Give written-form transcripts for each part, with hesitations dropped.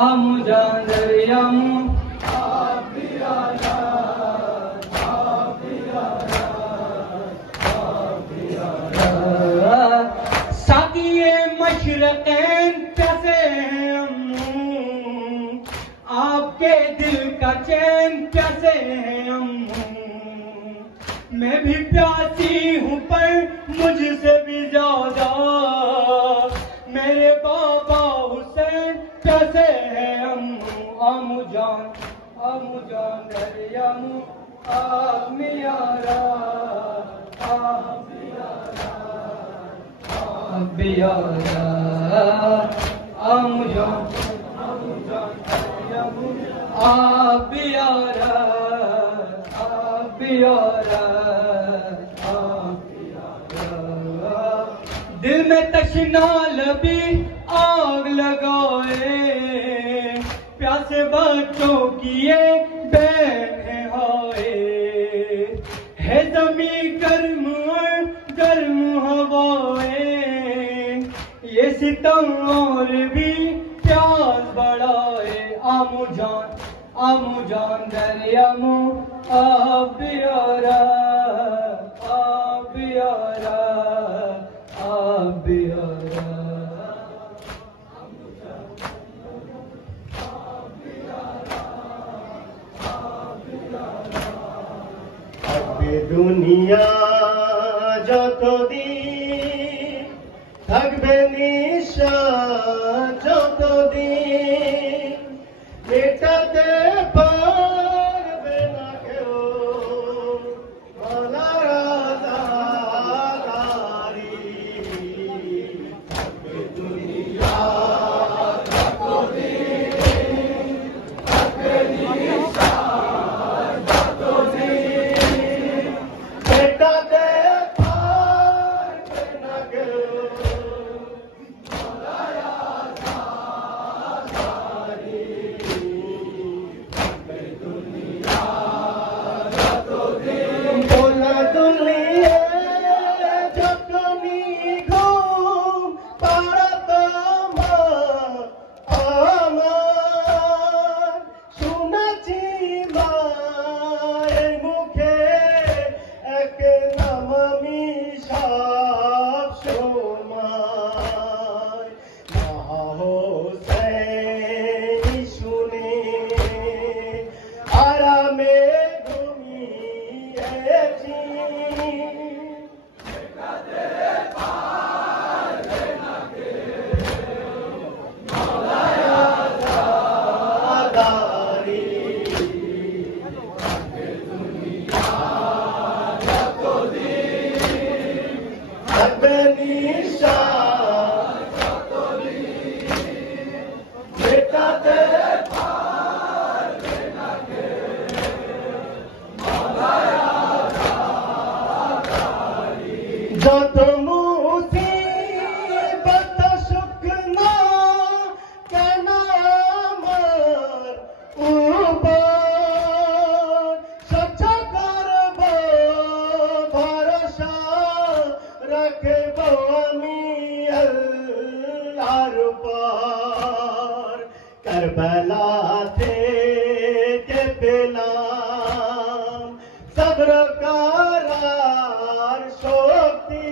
आमुजान दरियामू साकिए मशरक़ैन कैसे हैं अम्मू, आपके दिल का चैन कैसे हैं अम्मू। मैं भी प्यासी हूँ पर मुझसे भी ज्यादा मेरे बाबा हुसैन कैसे हैं अम्मू। आमुजान दरियामू आप मियारा बियारा आमुजान दरियामू आप बियारा दिल में तशना लबी आग लगाए, प्यासे बच्चों की ये बहन हाय। है ज़मीं गर्म हवाएं, ये सितम और भी प्यास बढ़ाए। आमुजान दरियामू आप बियारा দুনিয়া যতদিন থাকবে নিঃশ্বাস যতদিন মেটাতে পারবে না কেউ মালার আজাদারি। থাকবে দুনিয়া যতদিন থাকবে নিঃশ্বাস যতদিন মেটাতে পারবে না কেউ মালার আজাদারি। থাকবে দুনিয়া যতদিন বলা দুনিয়া যত নিঘুম পারতমান আমার শুনেছি মায়ের মুখে এক নাম আমি সব সময় হোসেন শুনে আরামে ঘুমিয়েছি। আজাদারি। থাকবে নিঃশ্বাস মেটাতে পারবে না কেউ। যত মুসিবত শুকনো কেন আমার উপর সহ্য করব ভরসা রাখব আমি আল্লাহর উপর। কারবালা থেকে পেলাম সবর করার শক্তি।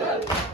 Yeah.